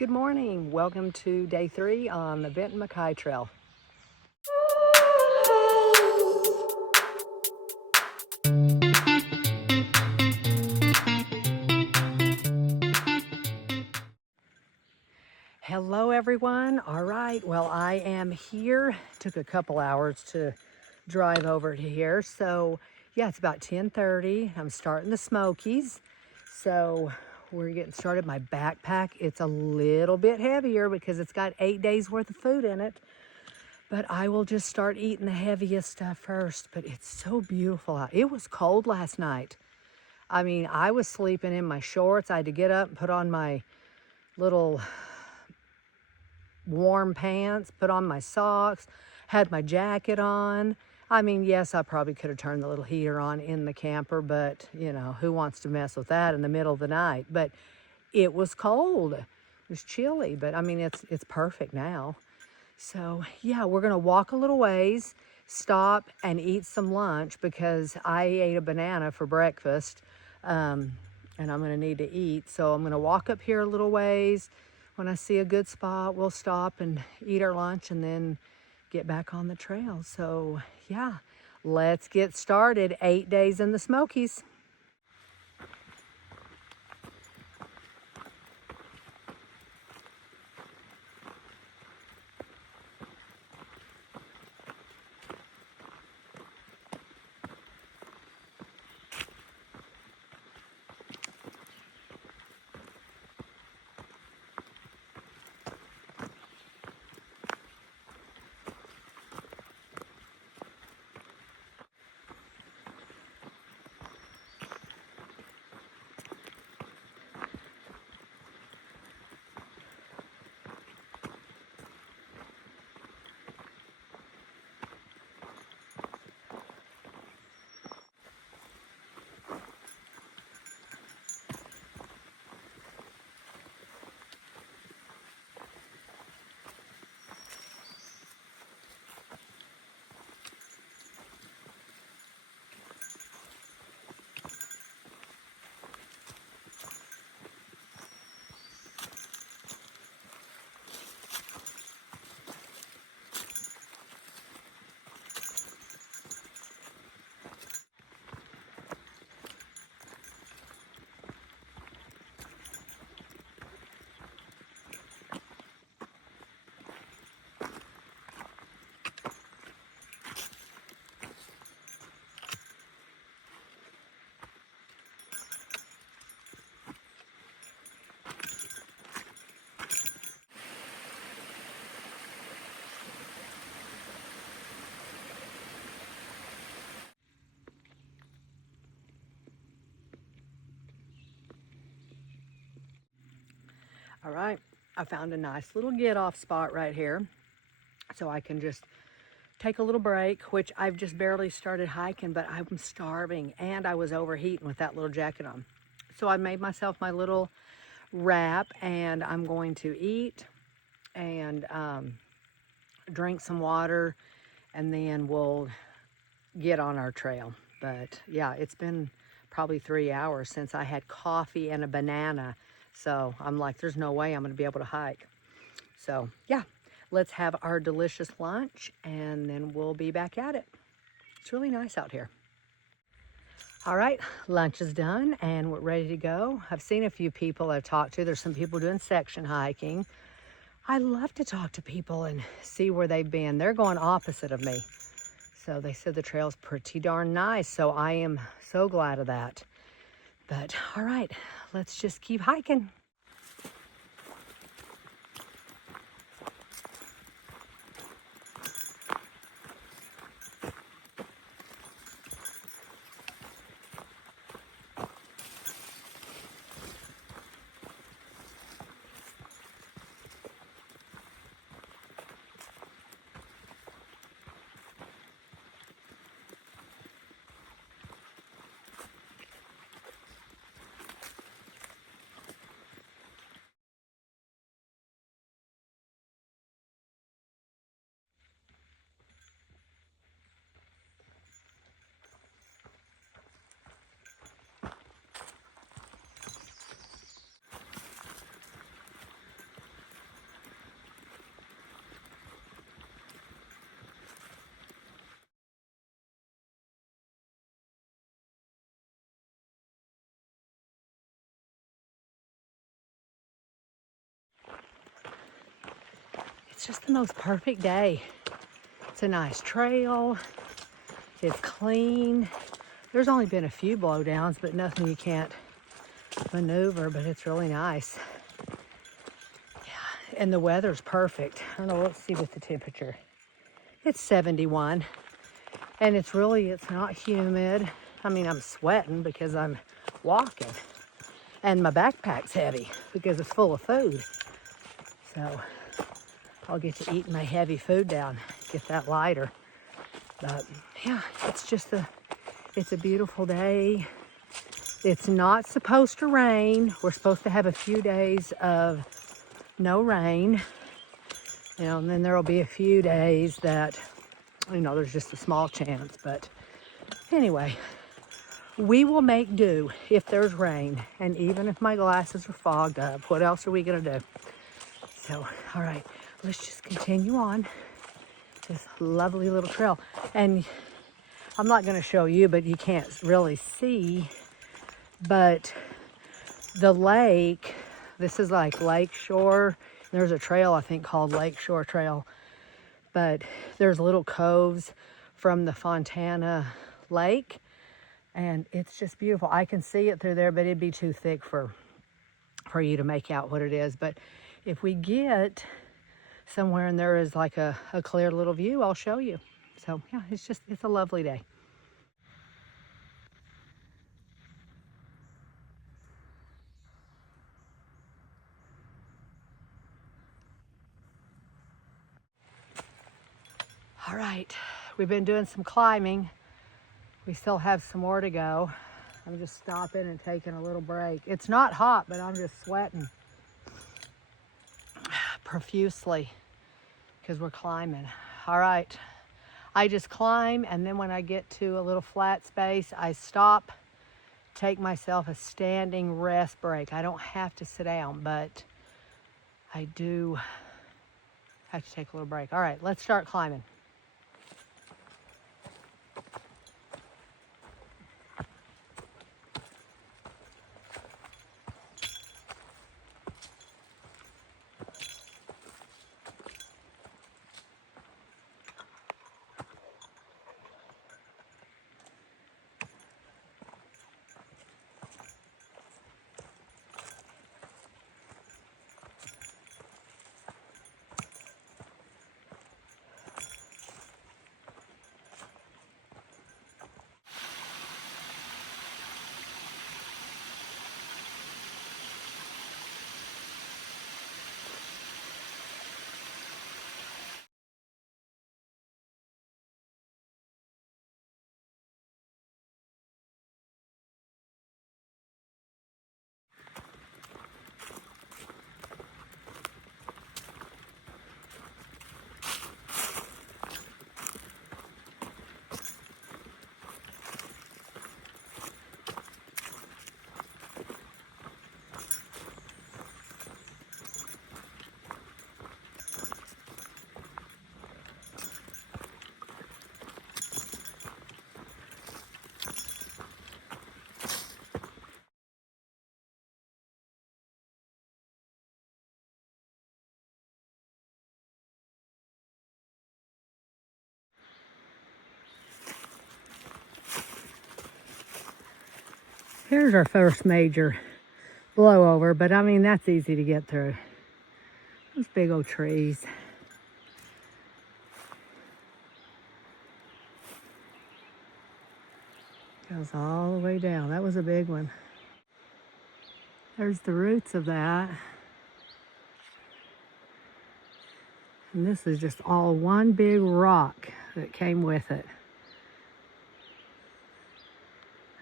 Good morning. Welcome to day 3 on the Benton Mackay Trail. Hello everyone. All right, well I am here. Took a couple hours to drive over to here. So yeah, it's about 10:30. I'm starting the Smokies. So we're getting started. My backpack, it's a little bit heavier because it's got 8 days worth of food in it. But I will just start eating the heaviest stuff first. But it's so beautiful out. It was cold last night. I mean, I was sleeping in my shorts. I had to get up and put on my little warm pants, put on my socks, had my jacket on. I mean, yes, I probably could have turned the little heater on in the camper, but you know, who wants to mess with that in the middle of the night? But it was cold. It was chilly, but I mean, it's perfect now. So yeah, we're gonna walk a little ways, stop and eat some lunch because I ate a banana for breakfast, and I'm gonna need to eat. So I'm gonna walk up here a little ways. When I see a good spot, we'll stop and eat our lunch and then get back on the trail. So yeah, let's get started. 8 days in the Smokies. All right, I found a nice little get off spot right here. So I can just take a little break, which I've just barely started hiking, but I'm starving and I was overheating with that little jacket on. So I made myself my little wrap and I'm going to eat and drink some water and then we'll get on our trail. But yeah, it's been probably 3 hours since I had coffee and a banana. So I'm like, there's no way I'm gonna be able to hike. So yeah, let's have our delicious lunch and then we'll be back at it. It's really nice out here. All right, lunch is done and we're ready to go. I've seen a few people I've talked to. There's some people doing section hiking. I love to talk to people and see where they've been. They're going opposite of me. So they said the trail's pretty darn nice. So I am so glad of that. But all right, let's just keep hiking. it's just the most perfect day. It's a nice trail. It's clean. There's only been a few blowdowns, but nothing you can't maneuver, but it's really nice. Yeah, and the weather's perfect. I don't know, let's see what the temperature. It's 71, and it's not humid. I mean, I'm sweating because I'm walking, and my backpack's heavy because it's full of food. So I'll get to eat my heavy food down, get that lighter. But yeah, it's a beautiful day. It's not supposed to rain. We're supposed to have a few days of no rain, and then there'll be a few days that, there's just a small chance. But anyway, we will make do if there's rain. And even if my glasses are fogged up, what else are we gonna do? So, all right, let's just continue on this lovely little trail. And I'm not gonna show you, but you can't really see, but the lake, this is like Lake Shore. There's a trail, I think, called Lake Shore Trail, but there's little coves from the Fontana Lake, and it's just beautiful. I can see it through there, but it'd be too thick for you to make out what it is. But if we get somewhere and there is like a clear little view, I'll show you. So yeah, it's a lovely day. All right, we've been doing some climbing. We still have some more to go. I'm just stopping and taking a little break. It's not hot, but I'm just sweating profusely because we're climbing. All right, I just climb, and then when I get to a little flat space, I stop, take myself a standing rest break. I don't have to sit down, but I do have to take a little break. All right, let's start climbing. Here's our first major blowover, but I mean, that's easy to get through. Those big old trees. Goes all the way down. That was a big one. There's the roots of that. And this is just all one big rock that came with it.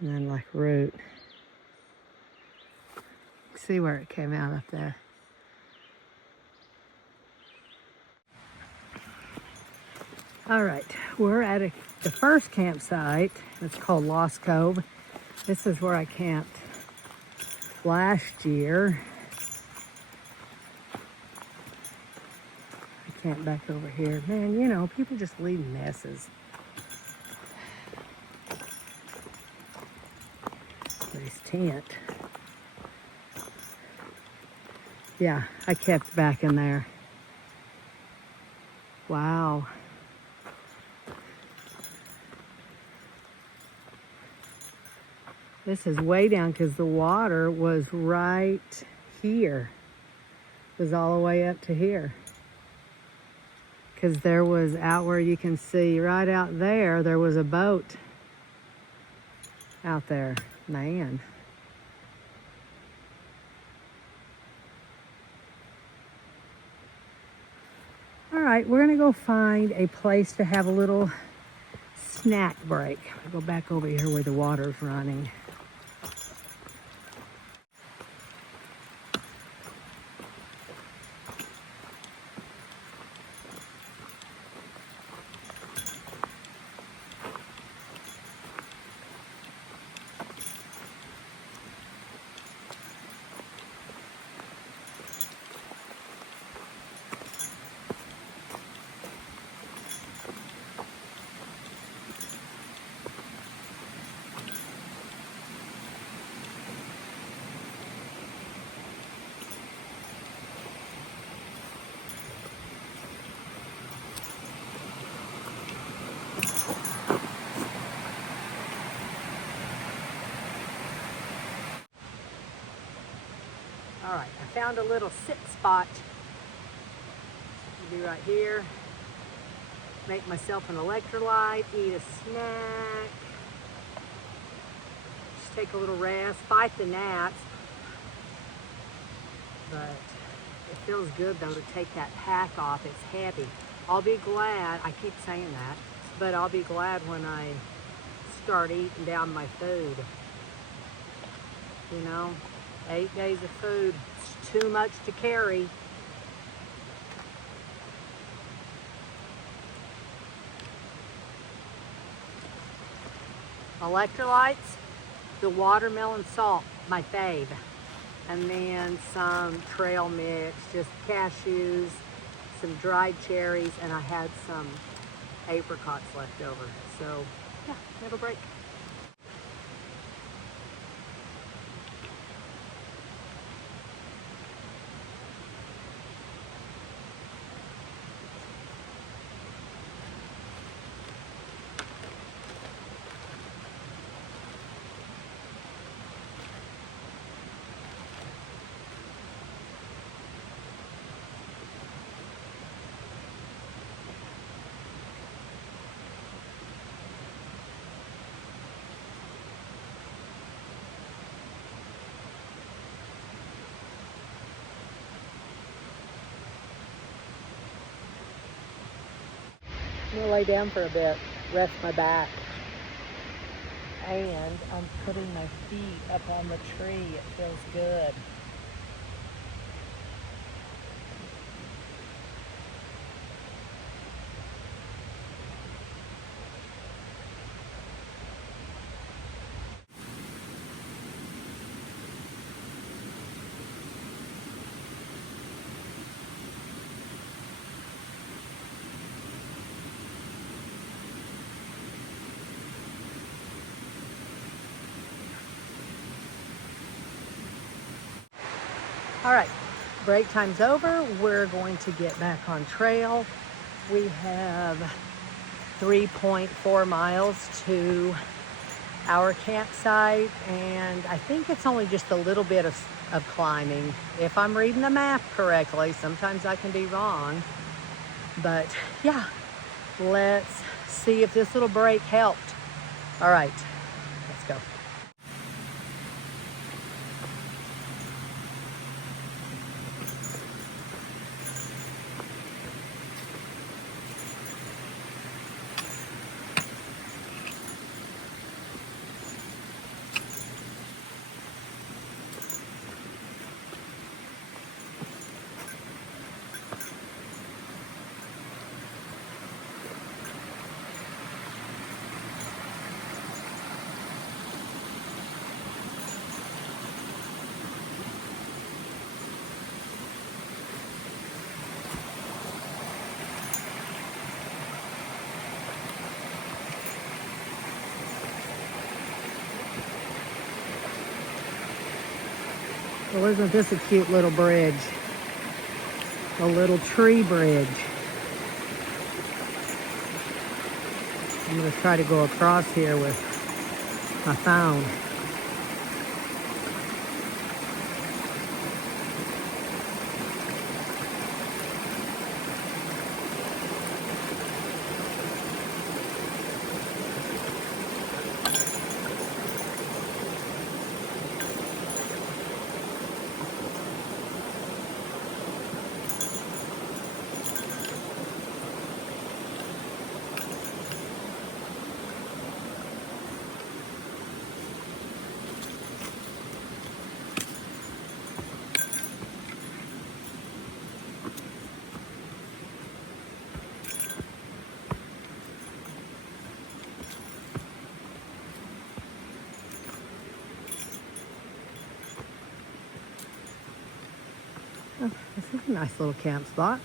And then like root. See where it came out up there. All right, we're at the first campsite. It's called Lost Cove. This is where I camped last year. I camped back over here. Man, people just leave messes. Nice tent. Yeah, I kept back in there. Wow. This is way down because the water was right here. It was all the way up to here. Because there was out where you can see right out there, there was a boat out there. Man. All right, we're gonna go find a place to have a little snack break. I'll go back over here where the water's running. All right, I found a little sit spot. I'll be right here. Make myself an electrolyte, eat a snack. Just take a little rest, fight the gnats. But it feels good though to take that pack off. It's heavy. I'll be glad, I keep saying that, but I'll be glad when I start eating down my food. You know, 8 days of food, it's too much to carry. Electrolytes, the watermelon salt, my fave. And then some trail mix, just cashews, some dried cherries, and I had some apricots left over. So yeah, it'll break. I'm gonna lay down for a bit, rest my back. And I'm putting my feet up on the tree. It feels good. All right, break time's over. We're going to get back on trail. We have 3.4 miles to our campsite, and I think it's only just a little bit of climbing. If I'm reading the map correctly, sometimes I can be wrong. But yeah, let's see if this little break helped. All right, let's go. Well, isn't this a cute little bridge? A little tree bridge. I'm going to try to go across here with my phone. Oh, this is a nice little camp spot.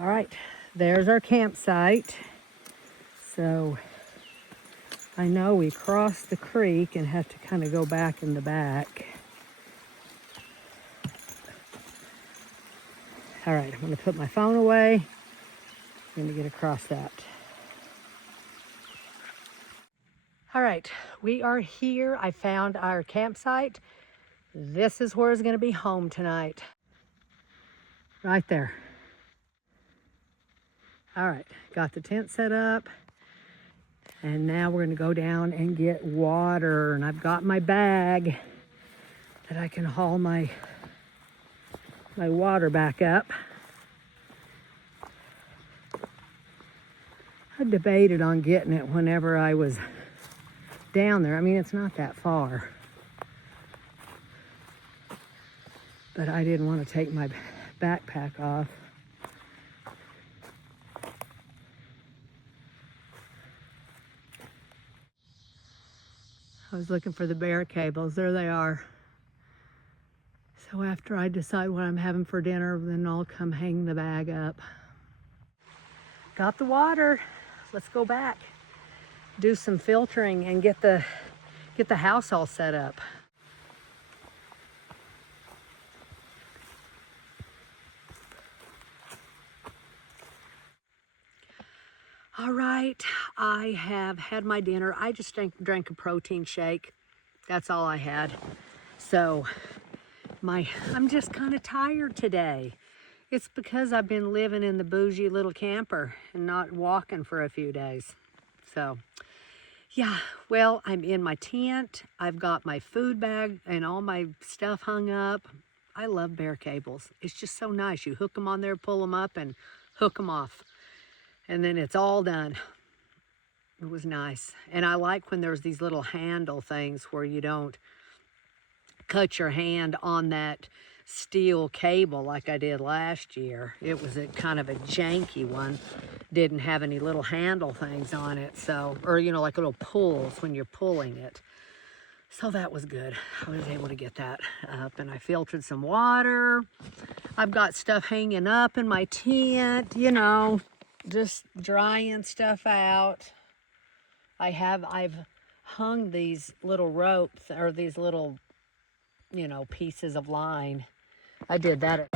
All right, there's our campsite. So I know we crossed the creek and have to kind of go back in the back. All right, I'm gonna put my phone away. I'm gonna get across that. All right, we are here. I found our campsite. This is where it's gonna be home tonight. Right there. All right, got the tent set up. And now we're gonna go down and get water. And I've got my bag that I can haul my water back up. I debated on getting it whenever I was down there. I mean, it's not that far. But I didn't want to take my backpack off. I was looking for the bear cables. There they are. So after I decide what I'm having for dinner, then I'll come hang the bag up. Got the water. Let's go back. Do some filtering and get the house all set up. All right, I have had my dinner. I just drank a protein shake. That's all I had. So I'm just kind of tired today. It's because I've been living in the bougie little camper and not walking for a few days. So yeah, well, I'm in my tent. I've got my food bag and all my stuff hung up. I love bear cables. It's just so nice. You hook them on there, pull them up, and hook them off. And then it's all done. It was nice. And I like when there's these little handle things where you don't cut your hand on that steel cable like I did last year. It was a kind of a janky one. Didn't have any little handle things on it. So, or you know, like little pulls when you're pulling it. So that was good. I was able to get that up, and I filtered some water. I've got stuff hanging up in my tent, you know, just drying stuff out. I've hung these little ropes or these little, you know, pieces of line. I did that.